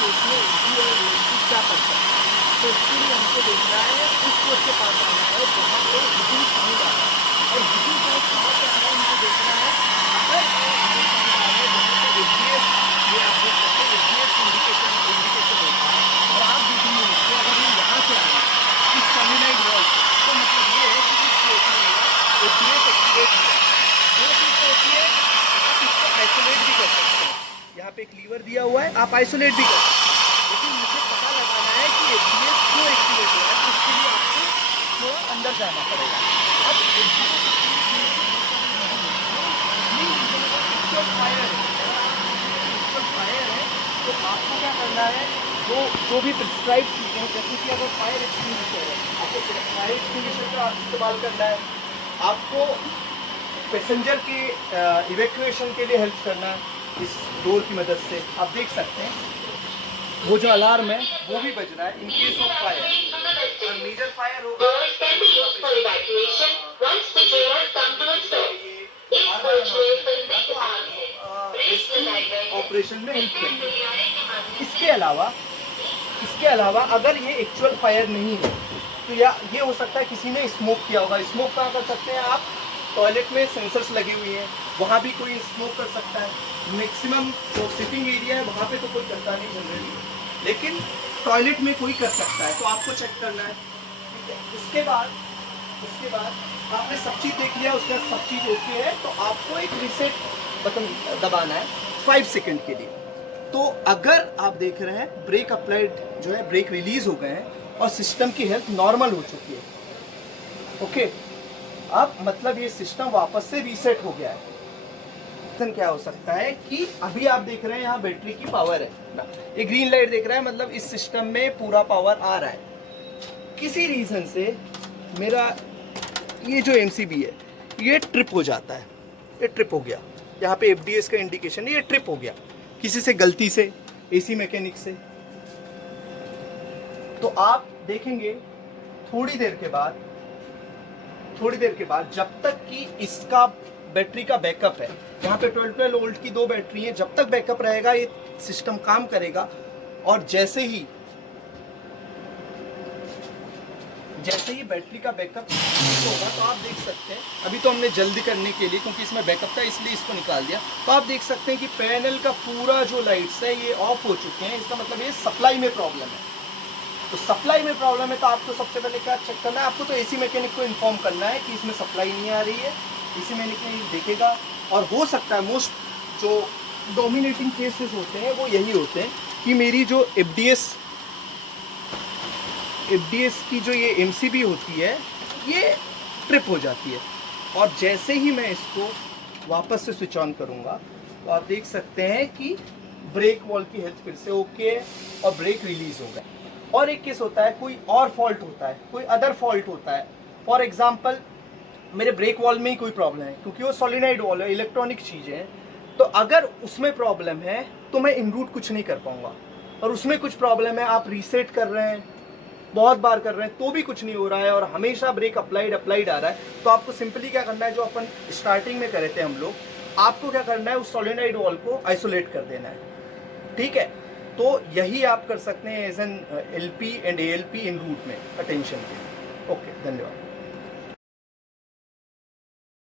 Case में LP और ALP क्या कर सकते हैं। तो इसके लिए हमको देखना है उस पोस्ट के पास आना है जहाँ पे हिटिंग साउंड आ रहा है, और हिटिंग साउंड कहाँ पे आ रहा है हमको देखना है। अगर हिटिंग साउंड आ रहा है जहाँ पे एचडीएस, ये आप देख सकते हैं एचडीएस इंडिकेशन होता है, और आप देखेंगे नीचे अगर ये यहाँ से आ रहा है इस सोलिनॉइड वॉल, तो मतलब ये है कि इस केस में मेरा एचडीएस एक्टिवेट हो जाएगा। दो चीज़ होती है, आप इसको आइसोलेट भी कर सकते हैं, यहाँ पे एक लीवर दिया हुआ है, आप आइसोलेट भी कर सकते हैं, लेकिन मुझे पता लगाना है कि एचडीएस क्यों एक्टिवेट हो रहा है, उसके लिए आपको थोड़ा अंदर जाना पड़ेगा। अब फायर है तो आपको क्या करना है, जो भी प्रिस्क्राइब चीज़ें हैं, जैसे कि अगर फायर एक्सटिंग्विशर है, आपको फायर एक्सटिंग्विशर का इस्तेमाल करना है, आपको पैसेंजर के इवैक्यूएशन के लिए हेल्प करना है इस डोर की मदद से। आप देख सकते हैं वो जो अलार्म है वो भी बज रहा है इन केस ऑफ फायर, और मेजर फायर होगा ऑपरेशन में हेल्प करेंगे। इसके अलावा अगर ये एक्चुअल फायर नहीं है तो या ये हो सकता है किसी ने स्मोक किया होगा। स्मोक कहाँ कर सकते हैं आप, टॉयलेट में सेंसर्स लगे हुए हैं, वहाँ भी कोई स्मोक कर सकता है। मैक्सिमम जो सिटिंग एरिया है वहाँ पे तो कोई करता नहीं जनरली, लेकिन टॉयलेट में कोई कर सकता है, तो आपको चेक करना है। ठीक है, उसके बाद आपने सब चीज़ देख लिया, उसके बाद सब चीज़ ओके है, तो आपको एक रीसेट बटन दबाना है 5 सेकंड के लिए। तो अगर आप देख रहे हैं ब्रेक अप्लाइड जो है, ब्रेक रिलीज हो गए हैं और सिस्टम की हेल्थ नॉर्मल हो चुकी है। ओके, अब मतलब ये सिस्टम वापस से रीसेट हो गया है। क्या हो सकता है कि अभी आप देख रहे हैं यहाँ बैटरी की पावर है ना, ये ग्रीन लाइट देख रहा है, मतलब इस सिस्टम में पूरा पावर आ रहा है। किसी रीजन से मेरा ये जो एमसीबी है ये ट्रिप हो जाता है, ये ट्रिप हो गया, यहाँ पे एफडीएस का इंडिकेशन है, ये ट्रिप हो गया किसी से गलती से, एसी मैकेनिक से। तो आप देखेंगे थोड़ी देर के बाद जब तक कि इसका बैटरी का बैकअप है, यहाँ पे 12 वोल्ट की 2 बैटरी है, जब तक बैकअप रहेगा ये सिस्टम काम करेगा। और जैसे ही बैटरी का बैकअप होगा तो आप देख सकते हैं, अभी तो हमने जल्दी करने के लिए क्योंकि इसमें बैकअप था इसलिए इसको निकाल दिया, तो आप देख सकते हैं कि पैनल का पूरा जो लाइट्स है ये ऑफ हो चुके हैं। इसका मतलब ये सप्लाई में प्रॉब्लम है। तो सप्लाई में प्रॉब्लम है तो आपको सबसे पहले क्या चेक करना है, आपको तो एसी मैकेनिक को इन्फॉर्म करना है कि इसमें सप्लाई नहीं आ रही है। एसी मैकेनिक देखेगा, और हो सकता है मोस्ट जो डोमिनेटिंग केसेस होते हैं वो यही होते हैं कि मेरी जो एफडीएस की जो ये एमसीबी होती है ये ट्रिप हो जाती है। और जैसे ही मैं इसको वापस से स्विच ऑन करूँगा तो आप देख सकते हैं कि ब्रेक वॉल की हेल्थ फिर से ओके है और ब्रेक रिलीज हो गए। और एक केस होता है कोई और फॉल्ट होता है, कोई अदर फॉल्ट होता है। फॉर एग्जांपल मेरे ब्रेक वॉल में ही कोई प्रॉब्लम है, क्योंकि वो सॉलिनॉइड वॉल है, इलेक्ट्रॉनिक चीज़ें हैं, तो अगर उसमें प्रॉब्लम है तो मैं इनरूट कुछ नहीं कर पाऊंगा। और उसमें कुछ प्रॉब्लम है, आप रीसेट कर रहे हैं, बहुत बार कर रहे हैं तो भी कुछ नहीं हो रहा है, और हमेशा ब्रेक अप्लाइड आ रहा है, तो आपको सिंपली क्या करना है, जो अपन स्टार्टिंग में करे थे हम लोग, आपको क्या करना है, उस सॉलिनॉइड वॉल को आइसोलेट कर देना है। ठीक है, तो यही आप कर सकते हैं as an LP and ALP in root में अटेंशन के। ओके, धन्यवाद।